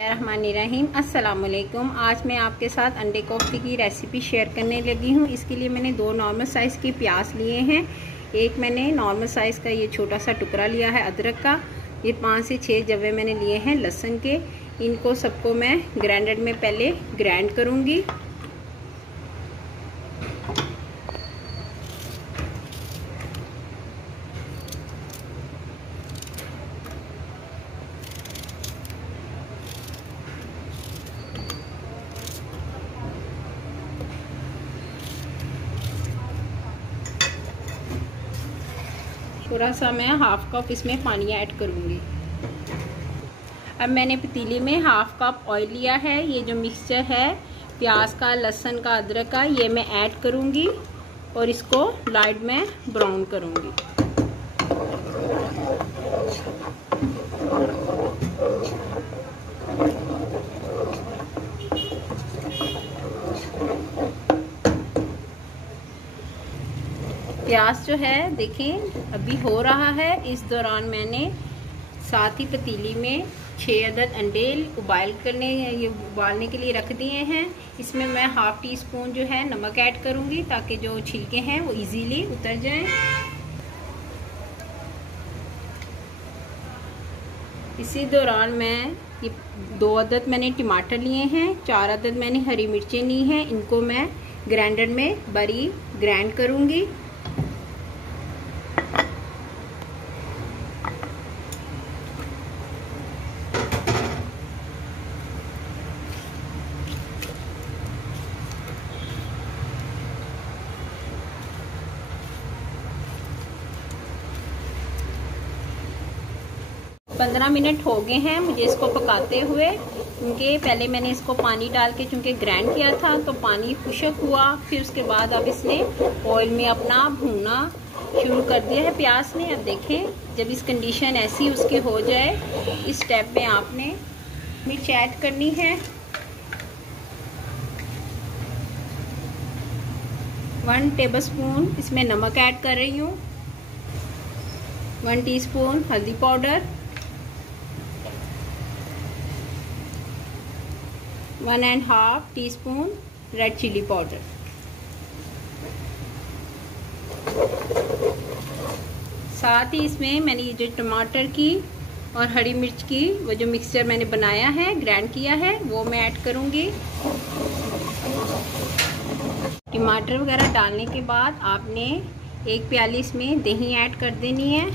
रहमानिर्रहीम। अस्सलाम वालेकुम। आज मैं आपके साथ अंडे कोफ्ते की रेसिपी शेयर करने लगी हूँ। इसके लिए मैंने 2 नॉर्मल साइज़ के प्याज लिए हैं। एक मैंने नॉर्मल साइज़ का ये छोटा सा टुकड़ा लिया है अदरक का। ये 5 से 6 जवे मैंने लिए हैं लहसुन के। इनको सबको मैं ग्राइंडर में पहले ग्राइंड करूँगी। थोड़ा सा मैं 1/2 कप इसमें पानी ऐड करूँगी। अब मैंने पतीली में 1/2 कप ऑयल लिया है। ये जो मिक्सचर है प्याज का, लहसुन का, अदरक का, ये मैं ऐड करूँगी और इसको लाइट में ब्राउन करूँगी। प्याज जो है देखें अभी हो रहा है। इस दौरान मैंने साथ ही पतीली में 6 अदद अंडे उबालने के लिए रख दिए हैं। इसमें मैं 1/2 टीस्पून जो है नमक ऐड करूंगी ताकि जो छिलके हैं वो इजीली उतर जाएं। इसी दौरान मैं ये 2 अदद मैंने टमाटर लिए हैं, 4 अदद मैंने हरी मिर्चें ली हैं। इनको मैं ग्राइंडर में बारीक ग्राइंड करूंगी। पंद्रह मिनट हो गए हैं मुझे इसको पकाते हुए। क्योंकि पहले मैंने इसको पानी डाल के चूँकि ग्राइंड किया था तो पानी खुश्क हुआ। फिर उसके बाद अब इसने ऑयल में अपना भूनना शुरू कर दिया है प्याज ने। अब देखें जब इस कंडीशन ऐसी उसकी हो जाए, इस स्टेप में आपने मिर्च ऐड करनी है। 1 टेबलस्पून इसमें नमक ऐड कर रही हूँ। 1 टीस्पून हल्दी powder, 1.5 teaspoon red chilli powder. साथ ही इसमें मैंने ये जो टमाटर की और हरी मिर्च की वो जो मिक्सचर मैंने बनाया है, ग्राइंड किया है, वो मैं ऐड करूँगी। टमाटर वगैरह डालने के बाद आपने 1 प्याली इसमें दही ऐड कर देनी है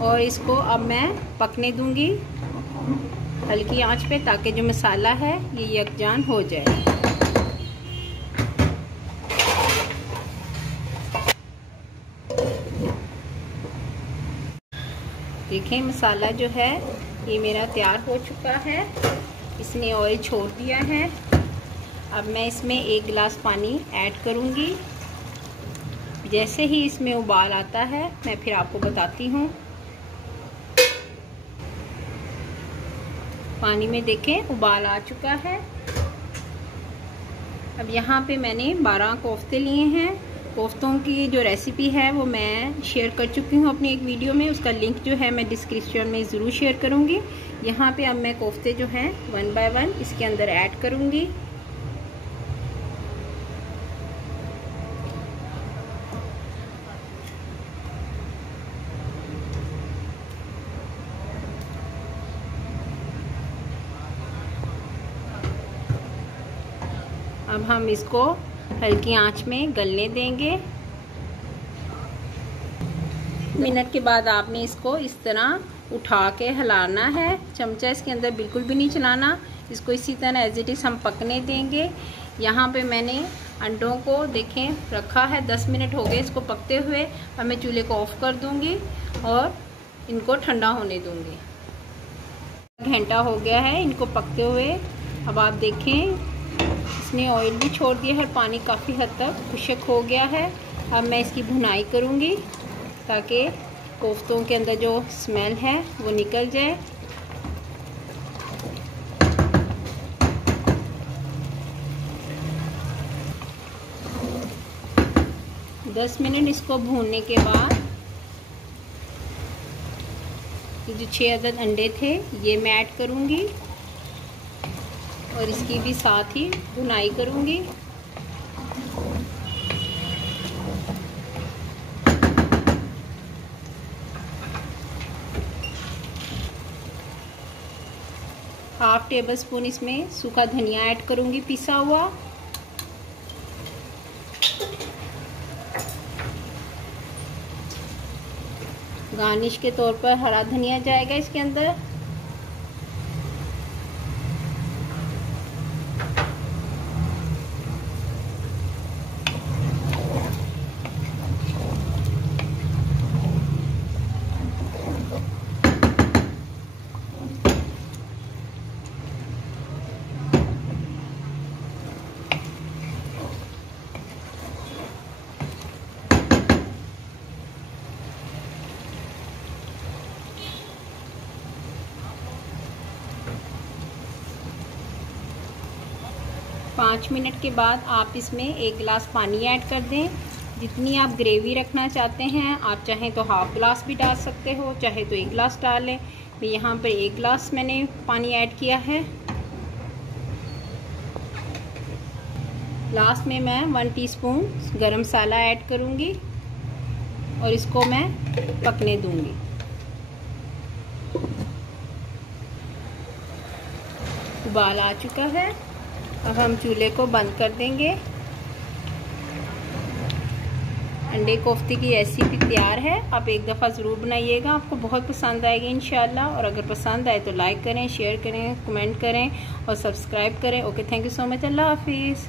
और इसको अब मैं पकने दूंगी हल्की आंच पे ताकि जो मसाला है ये यकजान हो जाए। देखें मसाला जो है ये मेरा तैयार हो चुका है। इसने ऑयल छोड़ दिया है। अब मैं इसमें 1 गिलास पानी ऐड करूंगी। जैसे ही इसमें उबाल आता है मैं फिर आपको बताती हूँ। पानी में देखें उबाल आ चुका है। अब यहाँ पे मैंने 12 कोफ्ते लिए हैं। कोफ्तों की जो रेसिपी है वो मैं शेयर कर चुकी हूँ अपनी एक वीडियो में। उसका लिंक जो है मैं डिस्क्रिप्शन में ज़रूर शेयर करूँगी। यहाँ पे अब मैं कोफ्ते जो हैं 1 बाय 1 इसके अंदर ऐड करूँगी। अब हम इसको हल्की आंच में गलने देंगे। मिनट के बाद आपने इसको इस तरह उठा के हिलाना है। चमचा इसके अंदर बिल्कुल भी नहीं चलाना। इसको इसी तरह एज इट इज़ हम पकने देंगे। यहाँ पे मैंने अंडों को देखें रखा है, 10 मिनट हो गए इसको पकते हुए। अब मैं चूल्हे को ऑफ कर दूँगी और इनको ठंडा होने दूँगी। घंटा हो गया है इनको पकते हुए। अब आप देखें इसने ऑयल भी छोड़ दिया है, पानी काफ़ी हद तक खुश्क हो गया है। अब मैं इसकी भुनाई करूँगी ताकि कोफ्तों के अंदर जो स्मेल है वो निकल जाए। दस मिनट इसको भूनने के बाद ये जो 6 अदद अंडे थे ये मैं ऐड करूँगी और इसकी भी साथ ही भुनाई करूँगी। हाफ टेबल स्पून इसमें सूखा धनिया ऐड करूँगी पिसा हुआ। गार्निश के तौर पर हरा धनिया जाएगा इसके अंदर। पाँच मिनट के बाद आप इसमें 1 गिलास पानी ऐड कर दें। जितनी आप ग्रेवी रखना चाहते हैं, आप चाहें तो हाफ गिलास भी डाल सकते हो, चाहे तो 1 गिलास डालें। मैं यहाँ पर 1 गिलास मैंने पानी ऐड किया है। लास्ट में मैं 1 टीस्पून गरम मसाला ऐड करूँगी और इसको मैं पकने दूँगी। उबाल आ चुका है, अब हम चूल्हे को बंद कर देंगे। अंडे कोफ्ते की रेसिपी तैयार है। आप एक दफ़ा ज़रूर बनाइएगा, आपको बहुत पसंद आएगी इंशाल्लाह। और अगर पसंद आए तो लाइक करें, शेयर करें, कमेंट करें और सब्सक्राइब करें। Okay, thank you so much. अल्लाह हाफिज़।